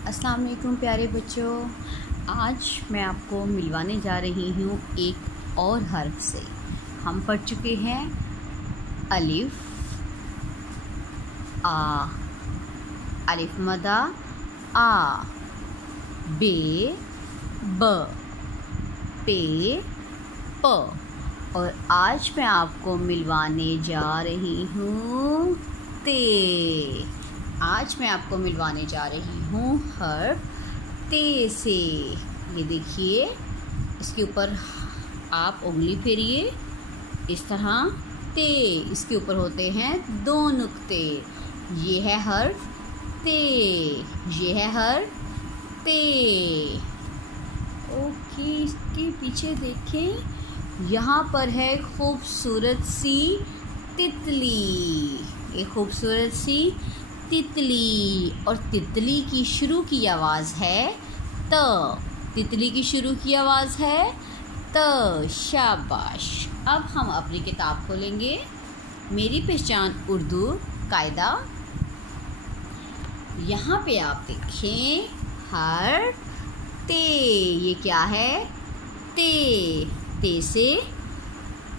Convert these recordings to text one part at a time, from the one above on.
अस्सलाम वालेकुम प्यारे बच्चों। आज मैं आपको मिलवाने जा रही हूँ एक और हर्फ से। हम पढ़ चुके हैं अलिफ आ, अलिफ मदा आ, बे ब, पे प, और आज मैं आपको मिलवाने जा रही हूँ ते। आज मैं आपको मिलवाने जा रही हूँ हर्फ ते से। ये देखिए, इसके ऊपर आप उंगली फेरिए इस तरह। ते, इसके ऊपर होते हैं 2 नुक्ते। ये है हर्फ ते, ये है हर्फ ते। ओके, इसके पीछे देखें, यहाँ पर है खूबसूरत सी तितली। एक खूबसूरत सी तितली, और तितली की शुरू की आवाज़ है त। तितली की शुरू की आवाज़ है त। शाबाश। अब हम अपनी किताब खोलेंगे, मेरी पहचान उर्दू कायदा। यहाँ पे आप देखें हर्फ ते। ये क्या है? ते। ते से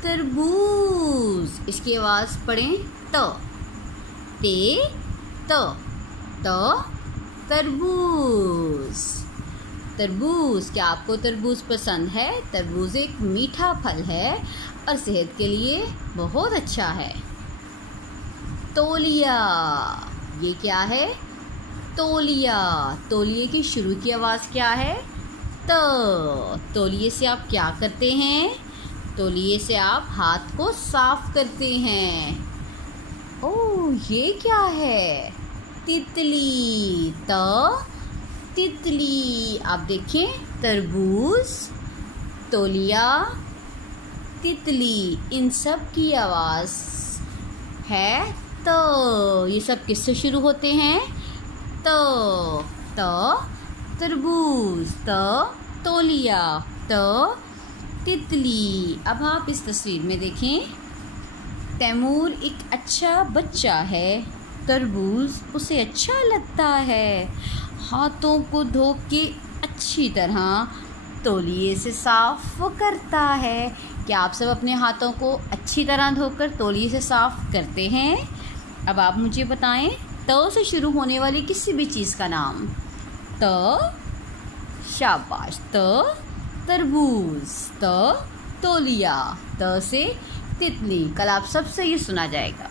तरबूज। इसकी आवाज़ पढ़ें त। ते त, तरबूज। तरबूज, क्या आपको तरबूज पसंद है? तरबूज एक मीठा फल है और सेहत के लिए बहुत अच्छा है। तौलिया। ये क्या है? तौलिया। तौलिए की शुरू की आवाज़ क्या है? त। तौलिए से आप क्या करते हैं? तौलिए से आप हाथ को साफ करते हैं। ओह, ये क्या है? तितली। त, तितली। आप देखें, तरबूज, तौलिया, तितली, इन सब की आवाज़ है त। ये सब किससे शुरू होते हैं? त। त, तरबूज, त, तौलिया, त, तितली। अब आप इस तस्वीर में देखें, तैमूर एक अच्छा बच्चा है। तरबूज उसे अच्छा लगता है। हाथों को धो के अच्छी तरह तौलिए से साफ करता है। क्या आप सब अपने हाथों को अच्छी तरह धोकर तौलिए से साफ करते हैं? अब आप मुझे बताएं, त से शुरू होने वाली किसी भी चीज़ का नाम। त, शाबाश। त, तरबूज, त, तौलिया, त से तितली। कल आप सबसे ये सुना जाएगा।